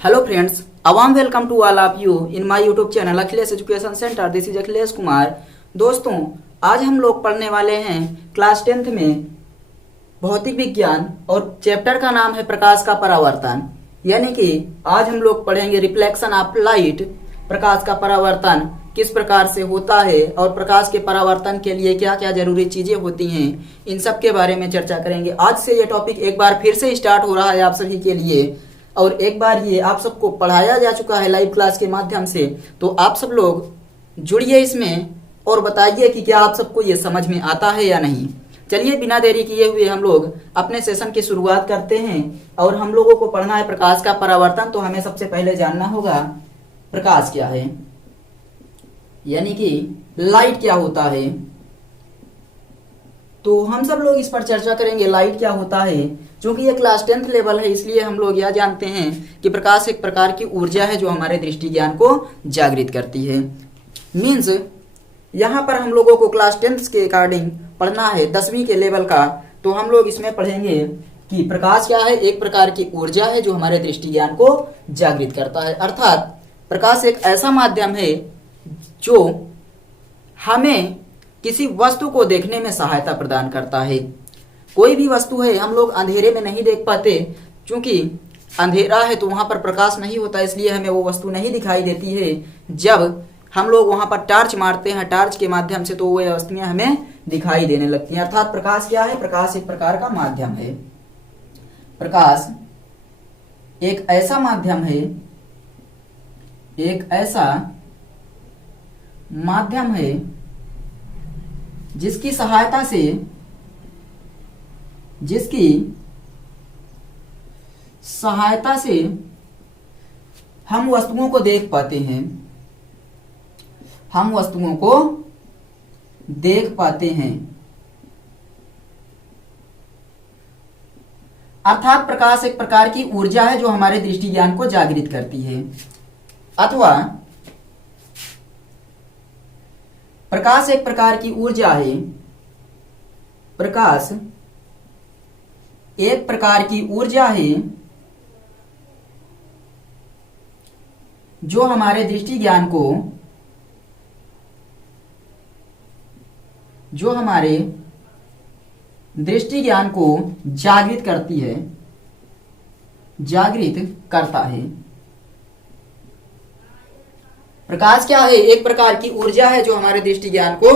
Hello friends, a warm welcome to all of you in my YouTube channel Akhilesh education centre. This is Akhilesh Kumar. दोस्तों, आज हम लोग पढ़ने वाले हैं क्लास 10th में भौतिक विज्ञान और चैप्टर का नाम है प्रकाश का परावर्तन। यानी कि आज हम लोग पढ़ेंगे रिफ्लेक्शन ऑफ लाइट, प्रकाश का परावर्तन किस प्रकार से होता है और प्रकाश के परावर्तन के लिए क्या क्या जरूरी चीजें होती हैं, इन सब के बारे में चर्चा करेंगे। आज से ये टॉपिक एक बार फिर से स्टार्ट हो रहा है आप सभी के लिए, और एक बार ये आप सबको पढ़ाया जा चुका है लाइव क्लास के माध्यम से। तो आप सब लोग जुड़िए इसमें और बताइए कि क्या आप सबको ये समझ में आता है या नहीं। चलिए बिना देरी किए हुए हम लोग अपने सेशन की शुरुआत करते हैं। और हम लोगों को पढ़ना है प्रकाश का परावर्तन। तो हमें सबसे पहले जानना होगा प्रकाश क्या है, यानी कि लाइट क्या होता है। तो हम सब लोग इस पर चर्चा करेंगे लाइट क्या होता है। क्योंकि ये क्लास 10th लेवल है, इसलिए हम लोग यह जानते हैं कि प्रकाश एक प्रकार की ऊर्जा है जो हमारे दृष्टि ज्ञान को जागृत करती है। मीन्स यहाँ पर हम लोगों को क्लास 10th के अकॉर्डिंग पढ़ना है 10वीं के लेवल का। तो हम लोग इसमें पढ़ेंगे कि प्रकाश क्या है। एक प्रकार की ऊर्जा है जो हमारे दृष्टि ज्ञान को जागृत करता है। अर्थात प्रकाश एक ऐसा माध्यम है जो हमें किसी वस्तु को देखने में सहायता प्रदान करता है। कोई भी वस्तु है हम लोग अंधेरे में नहीं देख पाते, क्योंकि अंधेरा है तो वहां पर प्रकाश नहीं होता, इसलिए हमें वो वस्तु नहीं दिखाई देती है। जब हम लोग वहां पर टार्च मारते हैं टार्च के माध्यम से, तो वो वस्तुएं हमें दिखाई देने लगती हैं। अर्थात प्रकाश क्या है, प्रकाश एक प्रकार का माध्यम है। प्रकाश एक ऐसा माध्यम है, एक ऐसा माध्यम है जिसकी सहायता से हम वस्तुओं को देख पाते हैं, हम वस्तुओं को देख पाते हैं। अर्थात प्रकाश एक प्रकार की ऊर्जा है जो हमारे दृष्टि ज्ञान को जागृत करती है। अथवा प्रकाश एक प्रकार की ऊर्जा है, प्रकाश एक प्रकार की ऊर्जा है जो हमारे दृष्टि ज्ञान को, जो हमारे दृष्टि ज्ञान को जागृत करती है, जागृत करता है। प्रकाश क्या है, एक प्रकार की ऊर्जा है जो हमारे दृष्टि ज्ञान को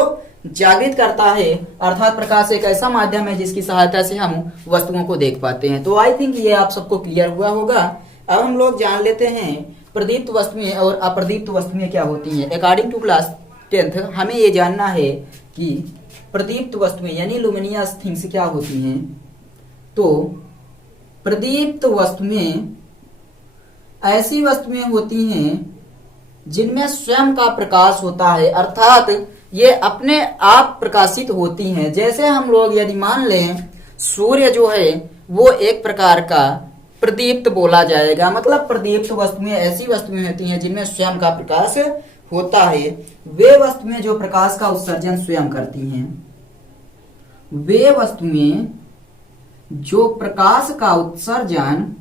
जागृत करता है। अर्थात प्रकाश एक ऐसा माध्यम है जिसकी सहायता से हम वस्तुओं को देख पाते हैं। तो आई थिंक ये आप सबको क्लियर हुआ होगा। अब हम लोग जान लेते हैं प्रदीप्त वस्तुएं और अप्रदीप्त वस्तुएं क्या होती हैं। अकॉर्डिंग टू क्लास 10th हमें ये जानना है कि प्रदीप्त वस्तुएं यानी लुमिनियस थिंग्स क्या होती हैं। तो प्रदीप्त वस्तुएं ऐसी वस्तुएं होती हैं जिनमें स्वयं का प्रकाश होता है, अर्थात ये अपने आप प्रकाशित होती हैं। जैसे हम लोग यदि मान लें सूर्य जो है वो एक प्रकार का प्रदीप्त बोला जाएगा। मतलब प्रदीप्त वस्तुएं ऐसी वस्तुएं होती हैं जिनमें स्वयं का प्रकाश होता है। वे वस्तुएं जो प्रकाश का उत्सर्जन स्वयं करती हैं, वे वस्तुएं जो प्रकाश का उत्सर्जन,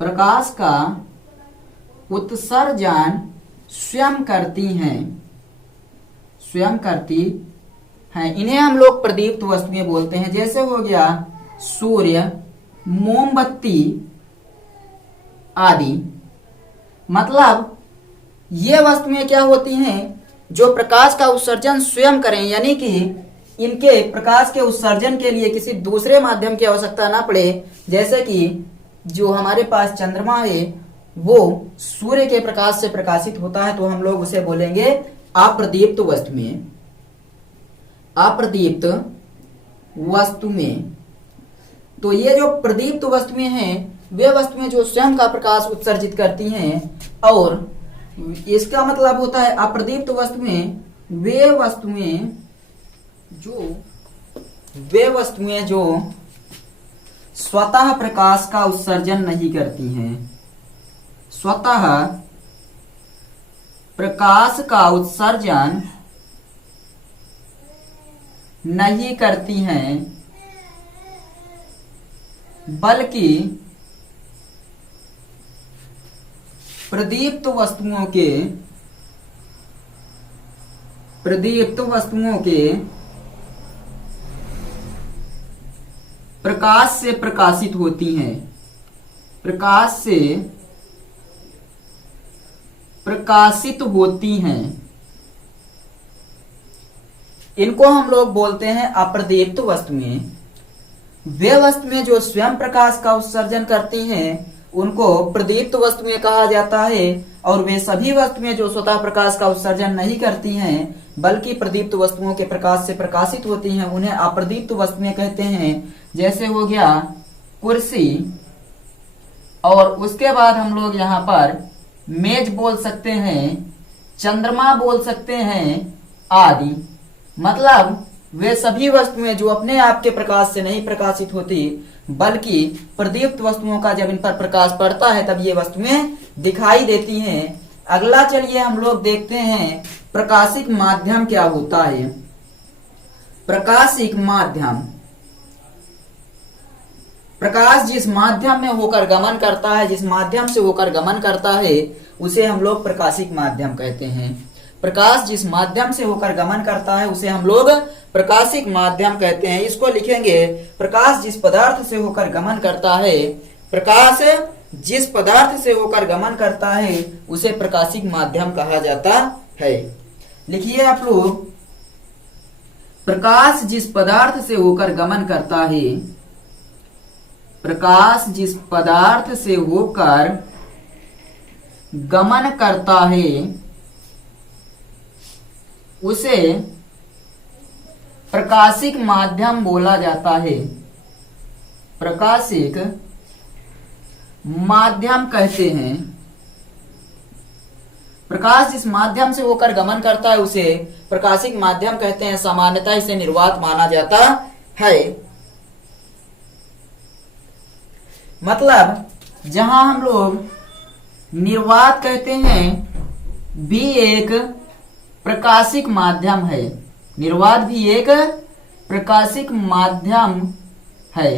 प्रकाश का उत्सर्जन स्वयं करती हैं, स्वयं करती हैं, इन्हें हम लोग प्रदीप्त वस्तुएं बोलते हैं। जैसे हो गया सूर्य, मोमबत्ती आदि। मतलब ये वस्तुएं क्या होती हैं जो प्रकाश का उत्सर्जन स्वयं करें, यानी कि इनके प्रकाश के उत्सर्जन के लिए किसी दूसरे माध्यम की आवश्यकता ना पड़े। जैसे कि जो हमारे पास चंद्रमा है वो सूर्य के प्रकाश से प्रकाशित होता है, तो हम लोग उसे बोलेंगे अप्रदीप्त वस्तुएं। अप्रदीप्त वस्तुएं। तो ये जो प्रदीप्त वस्तुएं हैं वे वस्तुएं जो स्वयं का प्रकाश उत्सर्जित करती हैं। और इसका मतलब होता है अप्रदीप्त वस्तुएं वे वस्तुएं जो स्वतः प्रकाश का उत्सर्जन नहीं करती हैं, स्वतः प्रकाश का उत्सर्जन नहीं करती हैं, बल्कि प्रदीप्त वस्तुओं के प्रकाश से प्रकाशित होती हैं, प्रकाश से प्रकाशित होती हैं, इनको हम लोग बोलते हैं अप्रदीप्त वस्तुएं। वे वस्तुएं जो स्वयं प्रकाश का उत्सर्जन करती हैं उनको प्रदीप्त वस्तुएं कहा जाता है, और वे सभी वस्तुएं जो स्वतः प्रकाश का उत्सर्जन नहीं करती हैं बल्कि प्रदीप्त वस्तुओं के प्रकाश से प्रकाशित होती हैं उन्हें अप्रदीप्त वस्तुएं कहते हैं। जैसे हो गया कुर्सी, और उसके बाद हम लोग यहाँ पर मेज बोल सकते हैं, चंद्रमा बोल सकते हैं आदि। मतलब वे सभी वस्तुएं जो अपने आप के प्रकाश से नहीं प्रकाशित होती बल्कि प्रदीप्त वस्तुओं का जब इन पर प्रकाश पड़ता है तब ये वस्तुएं दिखाई देती हैं। अगला चलिए हम लोग देखते हैं प्रकाशिक माध्यम क्या होता है। प्रकाशिक माध्यम, प्रकाश जिस माध्यम में होकर गमन करता है, जिस माध्यम से होकर गमन करता है उसे हम लोग प्रकाशिक माध्यम कहते हैं। प्रकाश जिस माध्यम से होकर गमन करता है उसे हम लोग प्रकाशिक माध्यम कहते हैं। इसको लिखेंगे, प्रकाश जिस पदार्थ से होकर गमन करता है, प्रकाश जिस पदार्थ से होकर गमन करता है उसे प्रकाशिक माध्यम कहा जाता है। लिखिए आप लोग, प्रकाश जिस पदार्थ से होकर गमन करता है, प्रकाश जिस पदार्थ से होकर गमन करता है उसे प्रकाशिक माध्यम बोला जाता है, प्रकाशिक माध्यम कहते हैं। प्रकाश जिस माध्यम से होकर गमन करता है उसे प्रकाशिक माध्यम कहते हैं। सामान्यतः इसे निर्वात माना जाता है। मतलब जहां हम लोग निर्वात कहते हैं भी एक प्रकाशिक माध्यम है, निर्वात भी एक प्रकाशिक माध्यम है।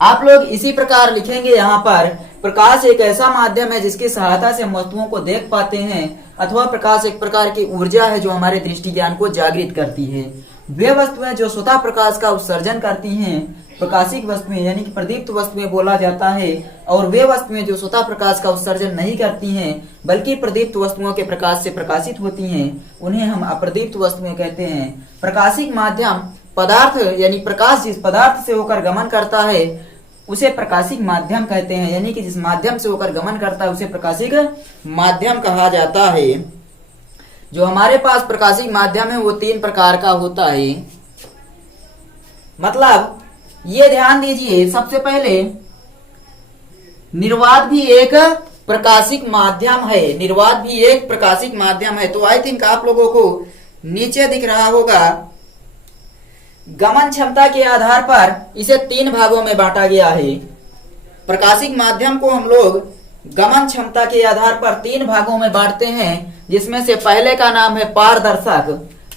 आप लोग इसी प्रकार लिखेंगे यहाँ पर, प्रकाश एक ऐसा माध्यम है जिसकी सहायता से हम वस्तुओं को देख पाते हैं, अथवा प्रकाश एक प्रकार की ऊर्जा है जो हमारे दृष्टि ज्ञान को जागृत करती है। वे वस्तुएं जो स्वतः प्रकाश का उत्सर्जन करती हैं प्रकाशिक वस्तुएं यानी कि प्रदीप्त वस्तुएं बोला जाता है, और वे वस्तुएं जो स्वतः प्रकाश का उत्सर्जन नहीं करती हैं बल्कि प्रदीप्त वस्तुओं के प्रकाश से प्रकाशित होती हैं उन्हें हम अप्रदीप्त वस्तुएं कहते हैं। प्रकाशिक माध्यम पदार्थ यानी प्रकाश जिस पदार्थ से होकर गमन करता है उसे प्रकाशिक माध्यम कहते हैं, यानी कि जिस माध्यम से होकर गमन करता है उसे प्रकाशिक माध्यम कहा जाता है। जो हमारे पास प्रकाशिक माध्यम है वो 3 प्रकार का होता है। मतलब ये ध्यान दीजिए, सबसे पहले निर्वात भी एक प्रकाशिक माध्यम है, निर्वात भी एक प्रकाशिक माध्यम है। तो आई थिंक आप लोगों को नीचे दिख रहा होगा, गमन क्षमता के आधार पर इसे 3 भागों में बांटा गया है। प्रकाशिक माध्यम को हम लोग गमन क्षमता के आधार पर 3 भागों में बांटते हैं, जिसमें से पहले का नाम है पारदर्शक।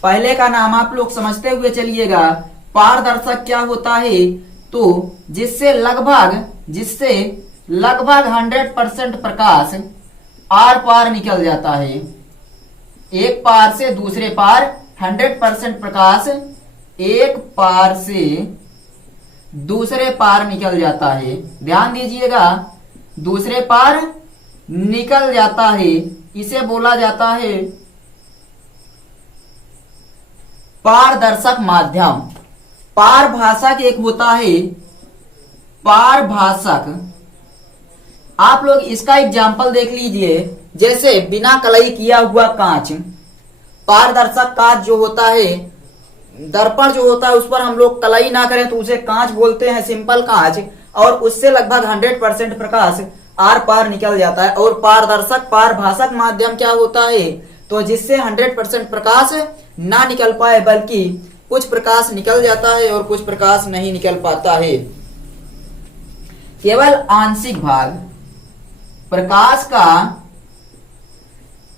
पहले का नाम आप लोग समझते हुए चलिएगा। पारदर्शक क्या होता है, तो जिससे लगभग 100% प्रकाश आर पार निकल जाता है। एक पार से दूसरे पार 100% प्रकाश एक पार से दूसरे पार निकल जाता है। ध्यान दीजिएगा, दूसरे पार निकल जाता है, इसे बोला जाता है पारदर्शक माध्यम। पारभाषक एक होता है पारभाषक। आप लोग इसका एग्जाम्पल देख लीजिए, जैसे बिना कलई किया हुआ कांच। पारदर्शक कांच जो होता है, दर्पण जो होता है उस पर हम लोग कलई ना करें तो उसे कांच बोलते हैं, सिंपल कांच, और उससे लगभग 100% प्रकाश आर पार निकल जाता है। और पारदर्शक पारभाषक माध्यम क्या होता है, तो जिससे 100% प्रकाश ना निकल पाए बल्कि कुछ प्रकाश निकल जाता है और कुछ प्रकाश नहीं निकल पाता है। केवल आंशिक भाग, प्रकाश का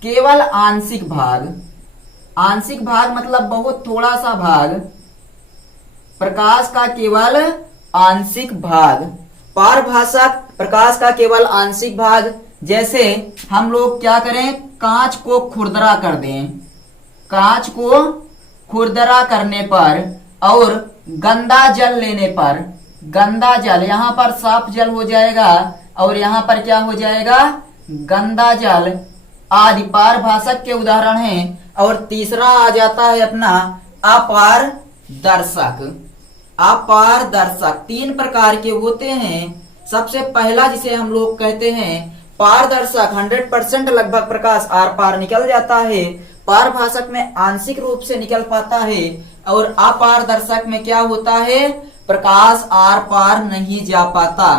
केवल आंशिक भाग, आंशिक भाग मतलब बहुत थोड़ा सा भाग, प्रकाश का केवल आंशिक भाग। पारभाषक प्रकाश का केवल आंशिक भाग, जैसे हम लोग क्या करें, कांच को खुरदरा कर दें, कांच को खुरदरा करने पर और गंदा जल लेने पर, गंदा जल, यहां पर साफ जल हो जाएगा और यहां पर क्या हो जाएगा, गंदा जल आदि पारभाषक के उदाहरण हैं। और तीसरा आ जाता है अपना अपारदर्शक। अपारदर्शक 3 प्रकार के होते हैं। सबसे पहला जिसे हम लोग कहते हैं पारदर्शक, 100% लगभग प्रकाश आर पार निकल जाता है, पारभाषक में आंशिक रूप से निकल पाता है। और अपारदर्शक में क्या होता है, प्रकाश आर पार नहीं जा पाता,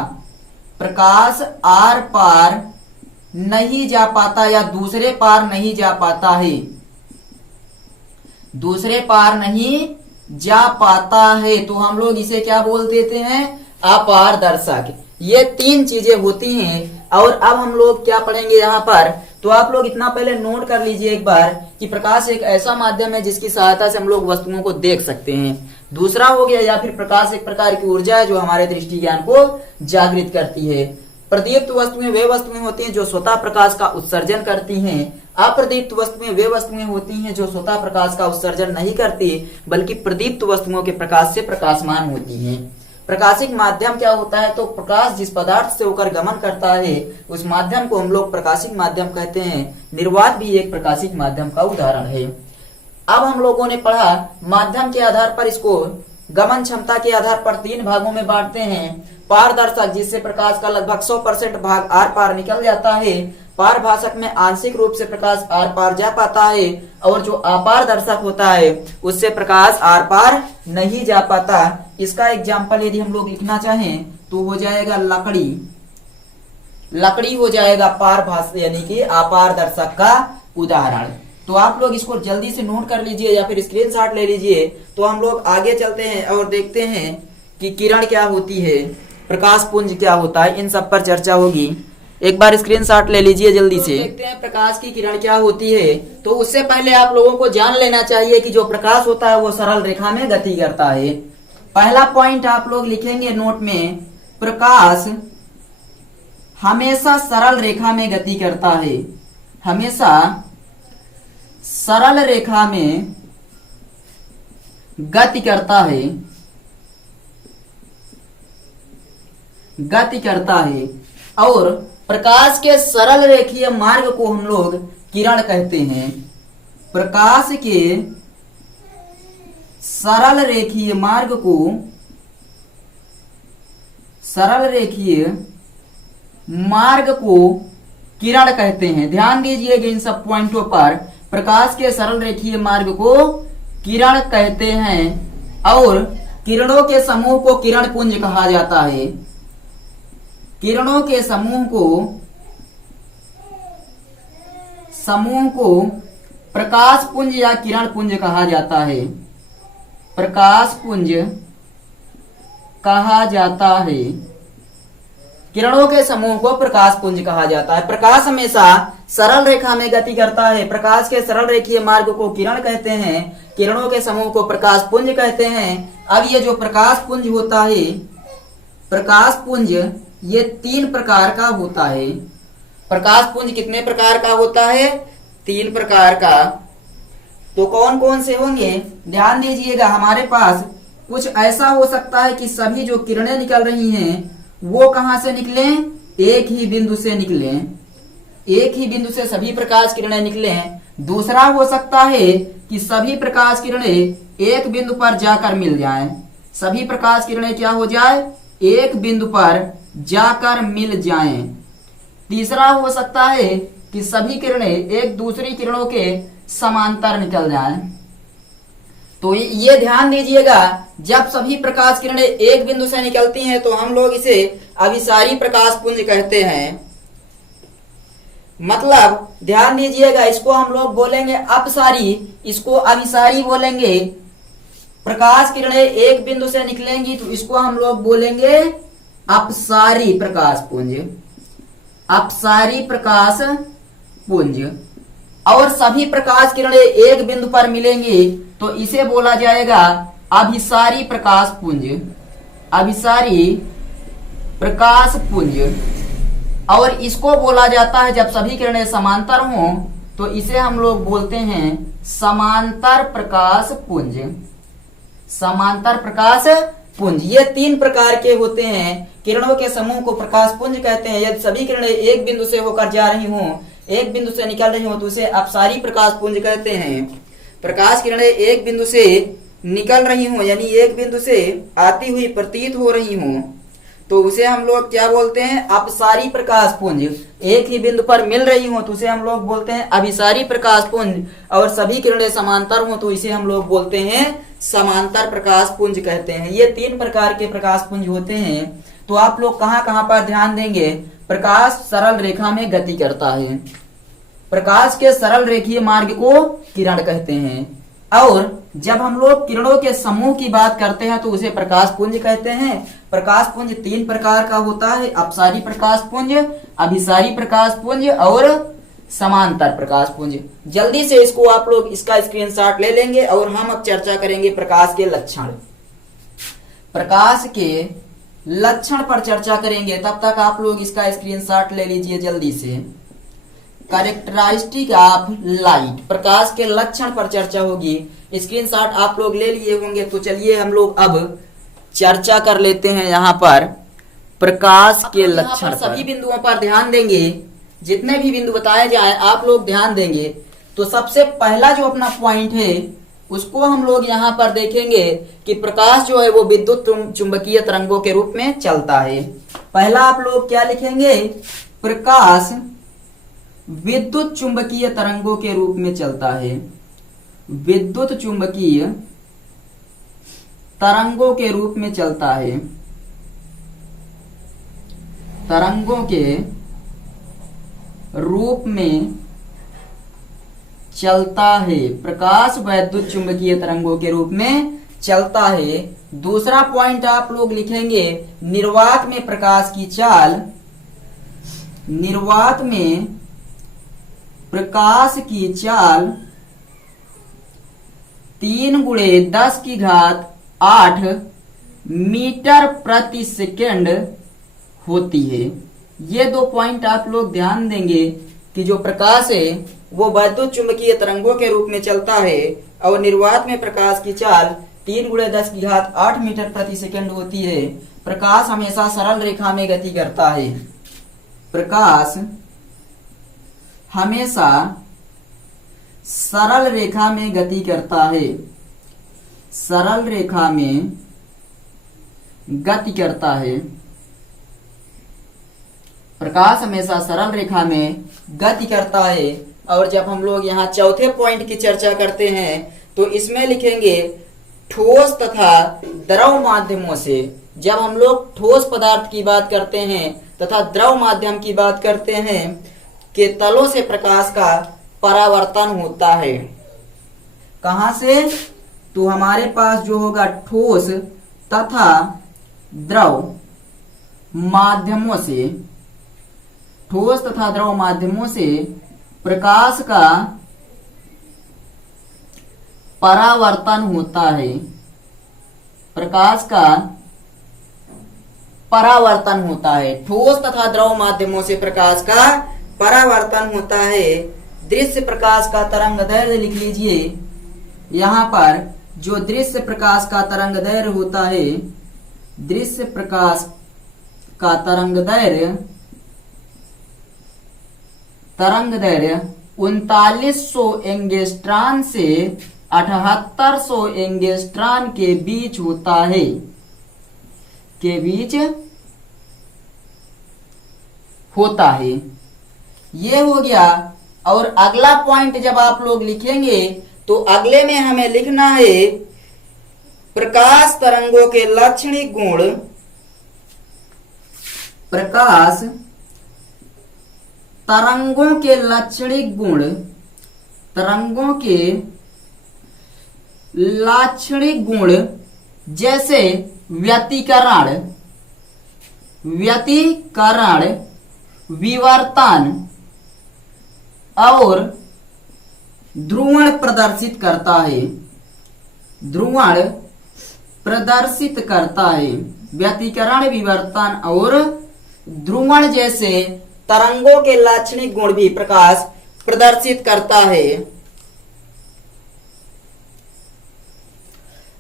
प्रकाश आर पार नहीं जा पाता या दूसरे पार नहीं जा पाता है, दूसरे पार नहीं जा पाता है। तो हम लोग इसे क्या बोल देते हैं, अपारदर्शक। ये 3 चीजें होती हैं। और अब हम लोग क्या पढ़ेंगे यहाँ पर, तो आप लोग इतना पहले नोट कर लीजिए एक बार कि प्रकाश एक ऐसा माध्यम है जिसकी सहायता से हम लोग वस्तुओं को देख सकते हैं। दूसरा हो गया, या फिर प्रकाश एक प्रकार की ऊर्जा है जो हमारे दृष्टि ज्ञान को जागृत करती है। प्रदीप्त वस्तुएं वे वस्तुएं होती हैं जो स्वतः प्रकाश का उत्सर्जन करती हैं। अप्रदीप्त वस्तुएं वे वस्तुएं होती हैं जो स्वतः प्रकाश का उत्सर्जन नहीं करती, बल्कि प्रदीप्त वस्तुओं के प्रकाश से प्रकाशमान होती हैं। प्रकाशिक माध्यम क्या होता है, तो प्रकाश जिस पदार्थ से होकर गमन करता है उस माध्यम को हम लोग प्रकाशिक माध्यम कहते हैं। निर्वात भी एक प्रकाशिक माध्यम का उदाहरण है। अब हम लोगों ने पढ़ा माध्यम के आधार पर इसको गमन क्षमता के आधार पर 3 भागों में बांटते हैं। पारदर्शक, जिससे प्रकाश का लगभग 100% भाग आर पार निकल जाता है, पारभाषक में आंशिक रूप से प्रकाश आर पार जा पाता है, और जो अपारदर्शक होता है उससे प्रकाश आर पार नहीं जा पाता। इसका एग्जाम्पल यदि हम लोग लिखना चाहें तो हो जाएगा लकड़ी, लकड़ी हो जाएगा पारभाषक यानी कि अपारदर्शक का उदाहरण। तो आप लोग इसको जल्दी से नोट कर लीजिए या फिर स्क्रीनशॉट ले लीजिए। तो हम लोग आगे चलते हैं और देखते हैं कि किरण क्या होती है, प्रकाश पुंज क्या होता है, इन सब पर चर्चा होगी। एक बार स्क्रीनशॉट ले लीजिए जल्दी से। तो देखते हैं प्रकाश की किरण क्या होती है। तो उससे पहले आप लोगों को जान लेना चाहिए कि जो प्रकाश होता है वो सरल रेखा में गति करता है। पहला पॉइंट आप लोग लिखेंगे नोट में, प्रकाश हमेशा सरल रेखा में गति करता है, हमेशा सरल रेखा में गति करता है, गति करता है। और प्रकाश के सरल रेखीय मार्ग को हम लोग किरण कहते हैं। प्रकाश के सरल रेखीय मार्ग को, सरल रेखीय मार्ग को किरण कहते हैं। ध्यान दीजिएगा इन सब पॉइंटों पर। प्रकाश के सरल रेखीय मार्ग को किरण कहते हैं और किरणों के समूह को किरण पुंज कहा जाता है। किरणों के समूह को प्रकाश पुंज या किरण पुंज कहा जाता है, प्रकाश पुंज कहा जाता है। किरणों के समूह को प्रकाश पुंज कहा जाता है। प्रकाश हमेशा सरल रेखा में गति करता है। प्रकाश के सरल रेखीय मार्ग को किरण कहते हैं, किरणों के समूह को प्रकाश पुंज कहते हैं। अब ये जो प्रकाश पुंज होता है, प्रकाश पुंज ये 3 प्रकार का होता है। प्रकाश पुंज कितने प्रकार का होता है, 3 प्रकार का। तो कौन कौन से होंगे, ध्यान दीजिएगा। हमारे पास कुछ ऐसा हो सकता है कि सभी जो किरणें निकल रही हैं वो कहां से निकले, एक ही बिंदु से निकले, एक ही बिंदु से सभी प्रकाश किरणें निकले। दूसरा हो सकता है कि सभी प्रकाश किरणें एक बिंदु पर जाकर मिल जाएं, सभी प्रकाश किरणें क्या हो जाए, एक बिंदु पर जाकर मिल जाएं। तीसरा हो सकता है कि सभी किरणें एक दूसरी किरणों के समांतर निकल जाएं। तो ये ध्यान दीजिएगा, जब सभी प्रकाश किरणें एक बिंदु से निकलती हैं तो हम लोग इसे अभिसारी प्रकाश पुंज कहते हैं। मतलब ध्यान दीजिएगा, इसको हम लोग बोलेंगे अपसारी, इसको अभिसारी बोलेंगे। प्रकाश किरणें एक बिंदु से निकलेंगी तो इसको हम लोग बोलेंगे अपसारी प्रकाश पुंज, अपसारी प्रकाश पुंज। और सभी प्रकाश किरणें एक बिंदु पर मिलेंगी तो इसे बोला जाएगा अभिसारी प्रकाश पुंज, अभिसारी प्रकाश पुंज। और इसको बोला जाता है जब सभी किरणें समांतर हों तो इसे हम लोग बोलते हैं समांतर प्रकाश पुंज। समांतर प्रकाश पुंज ये 3 प्रकार के होते हैं। किरणों के समूह को प्रकाश पुंज कहते हैं। यदि सभी किरणें एक बिंदु से होकर जा रही हों, एक बिंदु से निकल रही हों तो उसे अपसारी प्रकाश पुंज कहते हैं। प्रकाश किरणें एक बिंदु से निकल रही हों यानी एक बिंदु से आती हुई प्रतीत हो रही हों तो उसे हम लोग क्या बोलते हैं? अपसारी प्रकाश पुंज। एक ही बिंदु पर मिल रही हो तो उसे हम लोग बोलते हैं अभिसारी प्रकाश पुंज। और सभी किरणें समांतर हो तो इसे हम लोग बोलते हैं समांतर प्रकाश पुंज कहते हैं। ये 3 प्रकार के प्रकाश पुंज होते हैं। तो आप लोग कहां कहां पर ध्यान देंगे? प्रकाश सरल रेखा में गति करता है। प्रकाश के सरल रेखीय मार्ग को किरण कहते हैं। और जब हम लोग किरणों के समूह की बात करते हैं तो उसे प्रकाश पुंज कहते हैं। प्रकाश पुंज 3 प्रकार का होता है, अपसारी प्रकाश पुंज, अभिसारी प्रकाश पुंज और समांतर प्रकाश पुंज। जल्दी से इसको आप लोग इसका स्क्रीनशॉट ले लेंगे और हम अब चर्चा करेंगे प्रकाश के लक्षण। प्रकाश के लक्षण पर चर्चा करेंगे, तब तक आप लोग इसका स्क्रीनशॉट ले लीजिए जल्दी से। कैरेक्टरिस्टिक ऑफ लाइट, प्रकाश के लक्षण पर चर्चा होगी। स्क्रीनशॉट आप लोग ले लिए होंगे तो चलिए हम लोग अब चर्चा कर लेते हैं यहाँ पर प्रकाश के लक्षण। सभी बिंदुओं पर ध्यान देंगे, जितने भी बिंदु बताए जाए आप लोग ध्यान देंगे। तो सबसे पहला जो अपना पॉइंट है उसको हम लोग यहाँ पर देखेंगे कि प्रकाश जो है वो विद्युत चुंबकीय तरंगों के रूप में चलता है। पहला आप लोग क्या लिखेंगे? प्रकाश विद्युत चुंबकीय तरंगों के रूप में चलता है। विद्युत चुंबकीय तरंगों के रूप में चलता है। तरंगों के रूप में चलता है। प्रकाश विद्युत चुंबकीय तरंगों के रूप में चलता है। दूसरा पॉइंट आप लोग लिखेंगे निर्वात में प्रकाश की चाल। निर्वात में प्रकाश की चाल 3 × 10⁸ मीटर प्रति सेकेंड होती है। ये 2 पॉइंट आप लोग ध्यान देंगे कि जो प्रकाश है वो विद्युत चुंबकीय तरंगों के रूप में चलता है और निर्वात में प्रकाश की चाल 3 × 10⁸ मीटर प्रति सेकेंड होती है। प्रकाश हमेशा सरल रेखा में गति करता है। प्रकाश हमेशा सरल रेखा में गति करता है। सरल रेखा में गति करता है। प्रकाश हमेशा सरल रेखा में गति करता है। और जब हम लोग यहाँ चौथे पॉइंट की चर्चा करते हैं तो इसमें लिखेंगे ठोस तथा द्रव माध्यमों से। जब हम लोग ठोस पदार्थ की बात करते हैं तथा द्रव माध्यम की बात करते हैं के तलों से प्रकाश का परावर्तन होता है। कहां से? तो हमारे पास जो होगा ठोस तथा द्रव माध्यमों से। ठोस तथा द्रव माध्यमों से प्रकाश का परावर्तन होता है। प्रकाश का परावर्तन होता है। ठोस तथा द्रव माध्यमों से प्रकाश का परावर्तन होता है। दृश्य प्रकाश का तरंगदैर्घ्य लिख लीजिए। यहाँ पर जो दृश्य प्रकाश का तरंगदैर्घ्य होता है, दृश्य प्रकाश का तरंगदैर्घ्य 3900 एंगस्ट्रॉन से 7800 एंगस्ट्रॉन के बीच होता है। के बीच होता है। ये हो गया। और अगला पॉइंट जब आप लोग लिखेंगे तो अगले में हमें लिखना है प्रकाश तरंगों के लाक्षणिक गुण। प्रकाश तरंगों के लाक्षणिक गुण। तरंगों के लाक्षणिक गुण जैसे व्यतिकरण, विवर्तन और ध्रुवण प्रदर्शित करता है। ध्रुवण प्रदर्शित करता है। व्यतिकरण, विवर्तन और ध्रुवण जैसे तरंगों के लाक्षणिक गुण भी प्रकाश प्रदर्शित करता है।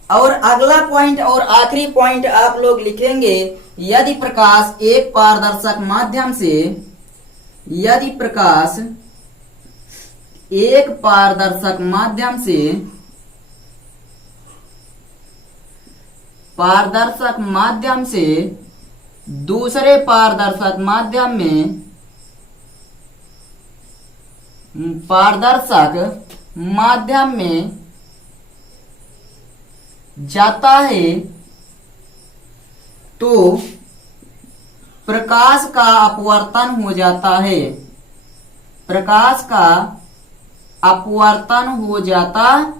और अगला पॉइंट और आखिरी पॉइंट आप लोग लिखेंगे, यदि प्रकाश एक पारदर्शक माध्यम से, यदि प्रकाश एक पारदर्शक माध्यम से दूसरे पारदर्शक माध्यम में जाता है तो प्रकाश का अपवर्तन हो जाता है। प्रकाश का अपवर्तन हो जाता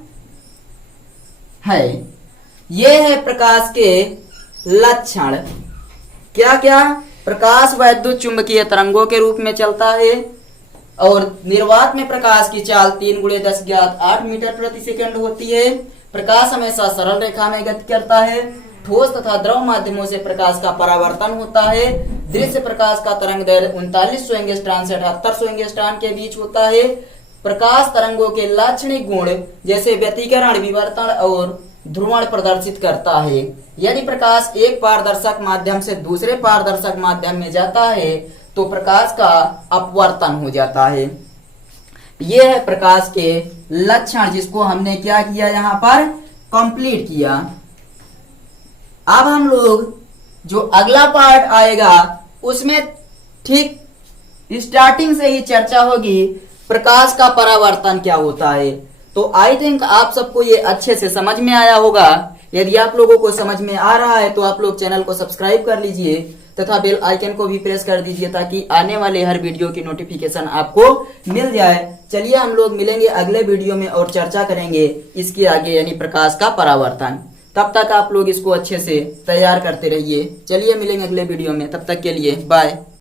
है। यह है प्रकाश के लक्षण। क्या क्या? प्रकाश वैद्युत चुंबकीय तरंगों के रूप में चलता है और निर्वात में प्रकाश की चाल 3 × 10⁸ मीटर प्रति सेकंड होती है। प्रकाश हमेशा सरल रेखा में गति करता है। ठोस तथा द्रव माध्यमों से प्रकाश का परावर्तन होता है। दृश्य प्रकाश का तरंग दैर्ध्य 3900 एंगस्ट्रॉन से 7800 एंगस्ट्रॉन के बीच होता है। प्रकाश तरंगों के लाक्षणिक गुण जैसे व्यतिकरण, विवर्तन और ध्रुवण प्रदर्शित करता है। यदि प्रकाश एक पारदर्शक माध्यम से दूसरे पारदर्शक माध्यम में जाता है तो प्रकाश का अपवर्तन हो जाता है। यह है प्रकाश के लक्षण, जिसको हमने क्या किया, यहाँ पर कंप्लीट किया। अब हम लोग जो अगला पार्ट आएगा उसमें ठीक स्टार्टिंग से ही चर्चा होगी प्रकाश का परावर्तन क्या होता है। तो आई थिंक आप सबको ये अच्छे से समझ में आया होगा। यदि आप लोगों को समझ में आ रहा है तो आप लोग चैनल को सब्सक्राइब कर लीजिए तथा बेल आइकन को भी प्रेस कर दीजिए ताकि आने वाले हर वीडियो की नोटिफिकेशन आपको मिल जाए। चलिए हम लोग मिलेंगे अगले वीडियो में और चर्चा करेंगे इसके आगे, यानी प्रकाश का परावर्तन। तब तक आप लोग इसको अच्छे से तैयार करते रहिए। चलिए मिलेंगे अगले वीडियो में, तब तक के लिए बाय।